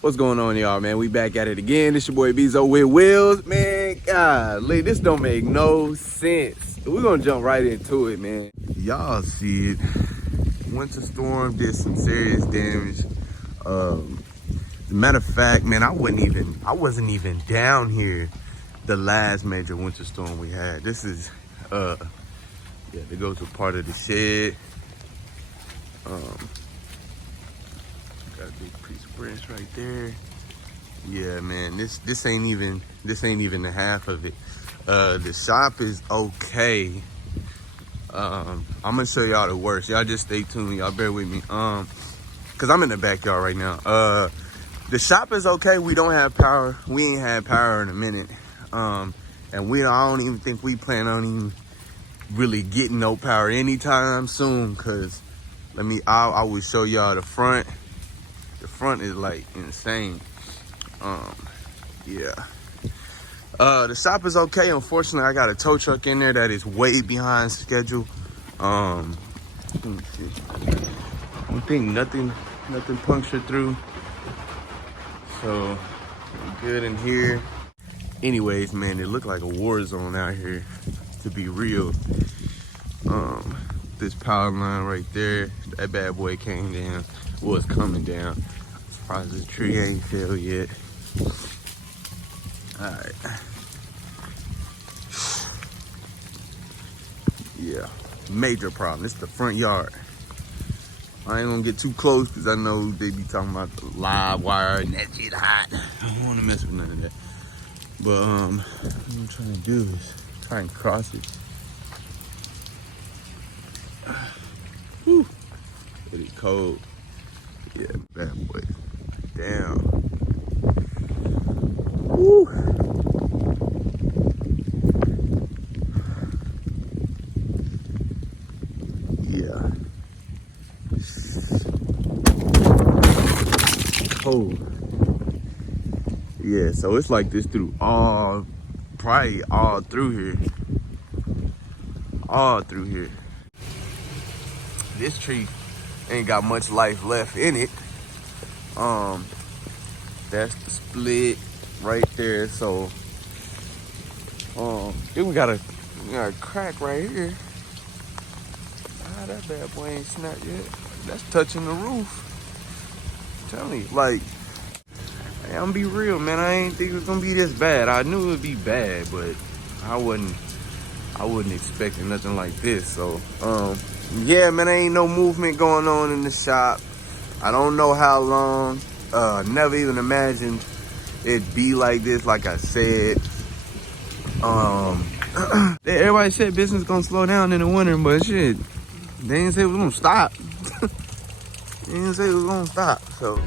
What's going on, y'all, man? We back at it again. This your boy Bezo with Wheels. Man, golly, this don't make no sense. We're gonna jump right into it, man. Y'all see it. Winter storm did some serious damage. As a matter of fact, man, I wasn't even down here the last major winter storm we had. This is yeah, to go to part of the shed. Got a big piece of branch right there. Yeah, man, this ain't even the half of it. The shop is okay. I'm gonna show y'all the worst. Y'all just stay tuned. Y'all bear with me. Cause I'm in the backyard right now. The shop is okay. We don't have power. We ain't had power in a minute. And I don't even think we plan on even really getting no power anytime soon. Cause I will show y'all the front. The front is like insane. Yeah. The shop is okay. Unfortunately, I got a tow truck in there that is way behind schedule. Let me see. I don't think nothing punctured through. So I'm good in here. Anyways, man, it looked like a war zone out here, to be real. This power line right there, that bad boy came down. Well, it's coming down. Surprised the tree ain't fell yet. All right. Yeah, major problem. It's the front yard. I ain't gonna get too close because I know they be talking about the live wire and that shit hot. I don't wanna mess with none of that. But what I'm trying to do is try and cross it. Whew. It is cold. Yeah, bad boy. Damn. Woo. Yeah. Cold. Yeah, so it's like this through probably all through here. All through here. This tree ain't got much life left in it. That's the split right there. So then we got a crack right here. That bad boy ain't snapped yet. That's touching the roof. I'm telling you, like, hey, I'm gonna be real, man. I ain't think it was gonna be this bad. I knew it would be bad, but I wasn't expecting nothing like this. So yeah, man, there ain't no movement going on in the shop. I don't know how long. Never even imagined it'd be like this. Like I said, everybody said business gonna slow down in the winter, but shit, they didn't say it was gonna stop. They didn't say it was gonna stop. So.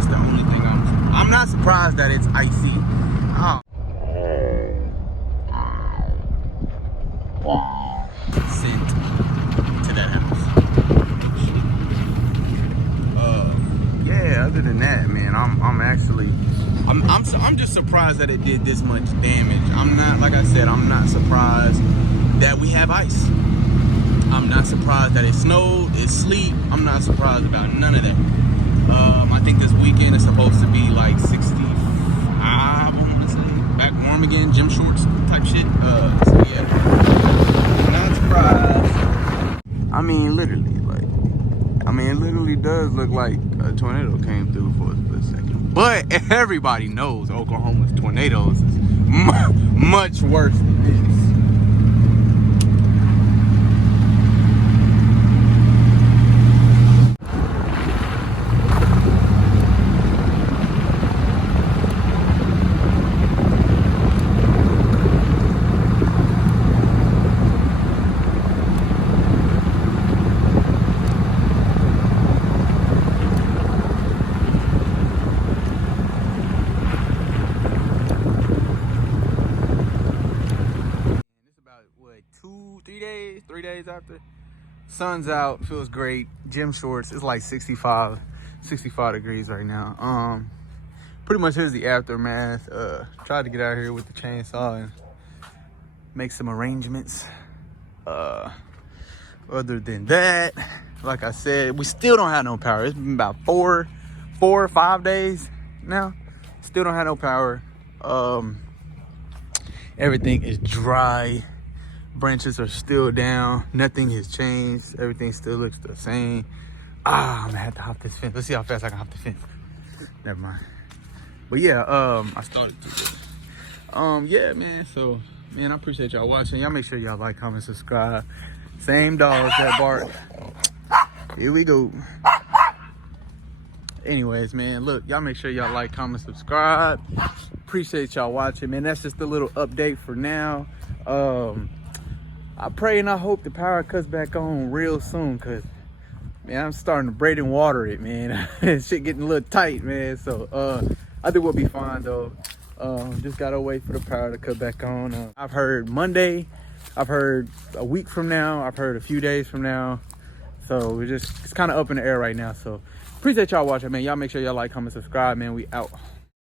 That's the only thing I'm not surprised that it's icy. Oh. Sent to that house. Yeah, other than that, man, I'm just surprised that it did this much damage. I'm not, like I said, I'm not surprised that we have ice. I'm not surprised that it snowed, it's sleet. I'm not surprised about none of that. I think this weekend is supposed to be like 65, I want to say, back warm again, gym shorts type shit. So yeah, not surprised. I mean, literally, it literally does look like a tornado came through for a split second. But everybody knows Oklahoma's tornadoes is much worse than this. What, 3 days after? Sun's out, feels great. Gym shorts, it's like 65 degrees right now. Pretty much here's the aftermath. Tried to get out here with the chainsaw and make some arrangements. Other than that, like I said, we still don't have no power. It's been about 4 or 5 days now. Still don't have no power. Everything is dry. Branches are still down. Nothing has changed. Everything still looks the same. I'm gonna have to hop this fence. Let's see how fast I can hop the fence. Never mind. But yeah, I started to this. Yeah, man. So, man, I appreciate y'all watching. Y'all make sure y'all like, comment, subscribe. Same dogs that bark. Here we go. Anyways, man, look, y'all make sure y'all like, comment, subscribe. Appreciate y'all watching, man. That's just a little update for now. I pray and I hope the power cuts back on real soon, cause man, I'm starting to braid and water it, man. Shit getting a little tight, man. So I think we'll be fine though. Just gotta wait for the power to cut back on. I've heard Monday, I've heard a week from now, I've heard a few days from now. So it's kind of up in the air right now. So appreciate y'all watching, man. Y'all make sure y'all like, comment, subscribe, man. We out.